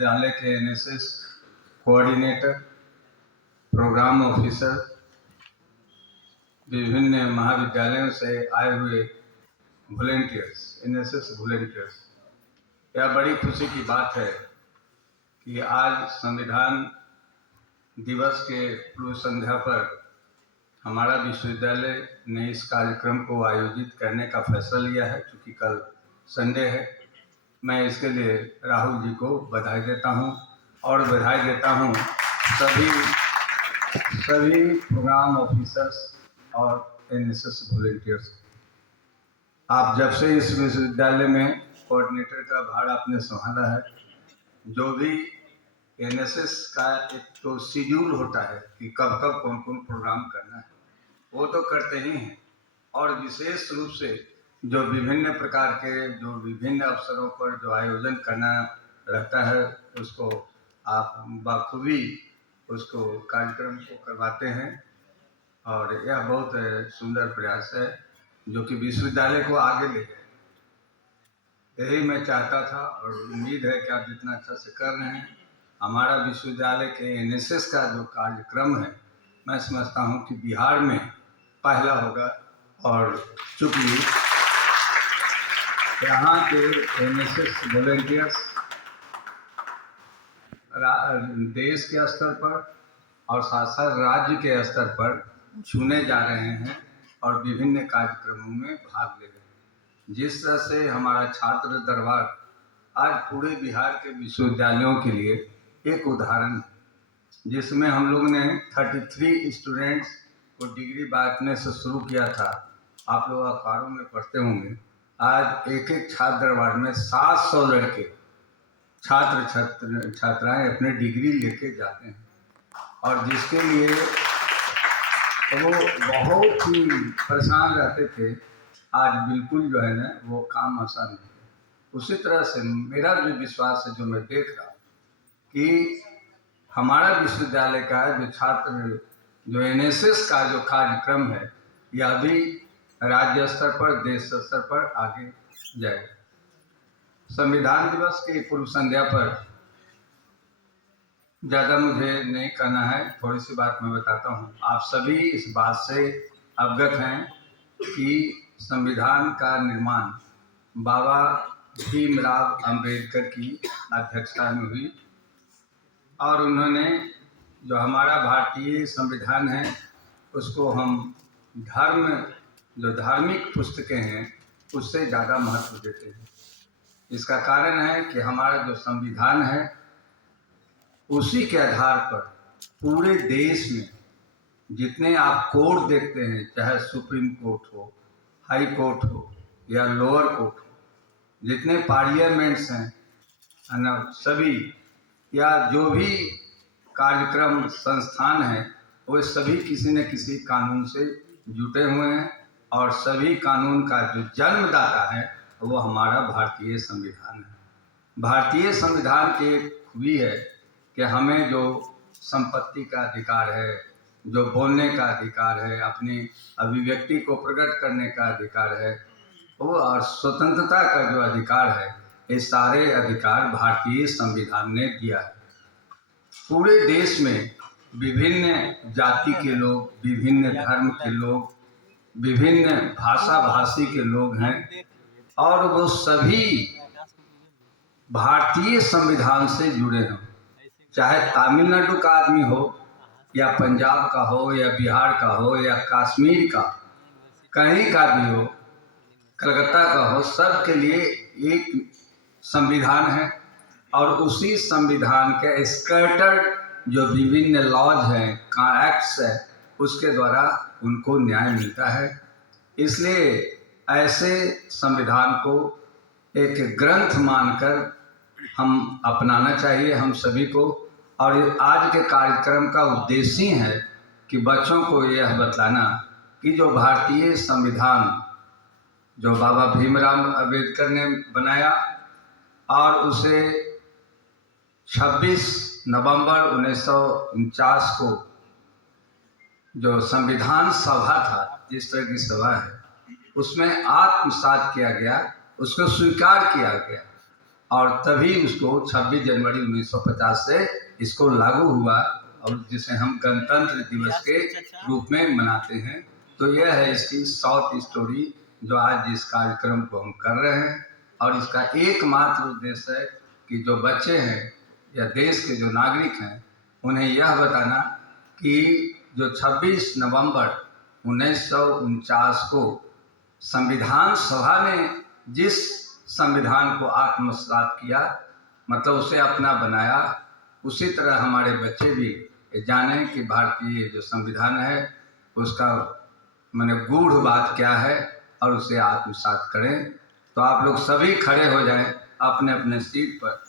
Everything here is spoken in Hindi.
महाविद्यालय के एनएसएस कोऑर्डिनेटर, प्रोग्राम ऑफिसर, विभिन्न महाविद्यालयों से आए हुए वॉलंटियर्स, एनएसएस वॉलंटियर्स, यह बड़ी खुशी की बात है कि आज संविधान दिवस के पूर्व संध्या पर हमारा विश्वविद्यालय ने इस कार्यक्रम को आयोजित करने का फैसला लिया है। क्योंकि कल संडे है, मैं इसके लिए राहुल जी को बधाई देता हूं और बधाई देता हूं सभी प्रोग्राम ऑफिसर्स और एनएसएस वॉलंटियर्स। आप जब से इस विश्वविद्यालय में कोऑर्डिनेटर का भार आपने संभाला है, जो भी एनएसएस का एक तो शेड्यूल होता है कि कब कब कौन कौन प्रोग्राम करना है, वो तो करते ही हैं। और विशेष रूप से जो विभिन्न प्रकार के जो विभिन्न अवसरों पर जो आयोजन करना रहता है, उसको आप बखूबी उसको कार्यक्रम को करवाते हैं। और यह बहुत सुंदर प्रयास है जो कि विश्वविद्यालय को आगे ले जाए। यही मैं चाहता था और उम्मीद है कि आप जितना अच्छा से कर रहे हैं। हमारा विश्वविद्यालय के एनएसएस का जो कार्यक्रम है, मैं समझता हूं कि बिहार में पहला होगा। और चूँकि यहाँ के एनएसएस वॉलंटियर्स देश के स्तर पर और साथ साथ राज्य के स्तर पर चुने जा रहे हैं और विभिन्न कार्यक्रमों में भाग ले रहे हैं। जिस तरह से हमारा छात्र दरबार आज पूरे बिहार के विश्वविद्यालयों के लिए एक उदाहरण है, जिसमें हम लोग ने 33 स्टूडेंट्स को डिग्री बांटने से शुरू किया था। आप लोग अखबारों में पढ़ते होंगे, आज एक एक छात्र दरबार में 700 लड़के छात्राएं अपने डिग्री लेके जाते हैं। और जिसके लिए वो बहुत ही परेशान रहते थे, आज बिल्कुल जो है ना वो काम आसान नहीं है। उसी तरह से मेरा भी विश्वास है, जो मैं देख रहा हूँ कि हमारा विश्वविद्यालय का जो छात्र जो एनएसएस का जो कार्यक्रम है, यह भी राज्य स्तर पर देश स्तर पर आगे जाएगा। संविधान दिवस के पूर्व संध्या पर ज़्यादा मुझे नहीं कहना है, थोड़ी सी बात मैं बताता हूँ। आप सभी इस बात से अवगत हैं कि संविधान का निर्माण बाबा भीमराव अंबेडकर की अध्यक्षता में हुई और उन्होंने जो हमारा भारतीय संविधान है उसको हम जो धार्मिक पुस्तकें हैं उससे ज़्यादा महत्व देते हैं। इसका कारण है कि हमारा जो संविधान है उसी के आधार पर पूरे देश में जितने आप कोर्ट देखते हैं, चाहे सुप्रीम कोर्ट हो, हाई कोर्ट हो या लोअर कोर्ट हो, जितने पार्लियामेंट्स हैं ना, सभी या जो भी कार्यक्रम संस्थान है, वो सभी किसी न किसी कानून से जुटे हुए हैं। और सभी कानून का जो जन्मदाता है वो हमारा भारतीय संविधान है। भारतीय संविधान की खूबी है कि हमें जो संपत्ति का अधिकार है, जो बोलने का अधिकार है, अपनी अभिव्यक्ति को प्रकट करने का अधिकार है, वो और स्वतंत्रता का जो अधिकार है, ये सारे अधिकार भारतीय संविधान ने दिया है। पूरे देश में विभिन्न जाति के लोग, विभिन्न धर्म के लोग, विभिन्न भाषा भाषी के लोग हैं और वो सभी भारतीय संविधान से जुड़े हैं। चाहे तमिलनाडु का आदमी हो या पंजाब का हो या बिहार का हो या कश्मीर का, कहीं का भी हो, कलकत्ता का हो, सब के लिए एक संविधान है। और उसी संविधान के स्कैटर्ड जो विभिन्न लॉज हैं, एक्ट्स है, उसके द्वारा उनको न्याय मिलता है। इसलिए ऐसे संविधान को एक ग्रंथ मानकर हम अपनाना चाहिए हम सभी को। और आज के कार्यक्रम का उद्देश्य है कि बच्चों को यह बतलाना कि जो भारतीय संविधान जो बाबा भीमराव अंबेडकर ने बनाया और उसे 26 नवंबर 1949 को जो संविधान सभा था, जिस तरह की सभा है, उसमें आत्मसात किया गया, उसको स्वीकार किया गया। और तभी उसको 26 जनवरी 1950 से इसको लागू हुआ और जिसे हम गणतंत्र दिवस के रूप में मनाते हैं। तो यह है इसकी शॉर्ट स्टोरी जो आज इस कार्यक्रम को हम कर रहे हैं। और इसका एकमात्र उद्देश्य है कि जो बच्चे हैं या देश के जो नागरिक हैं उन्हें यह बताना कि जो 26 नवंबर 1949 को संविधान सभा ने जिस संविधान को आत्मसात किया, मतलब उसे अपना बनाया, उसी तरह हमारे बच्चे भी जानें कि भारतीय जो संविधान है उसका माने गूढ़ बात क्या है और उसे आत्मसात करें। तो आप लोग सभी खड़े हो जाएं अपने अपने सीट पर।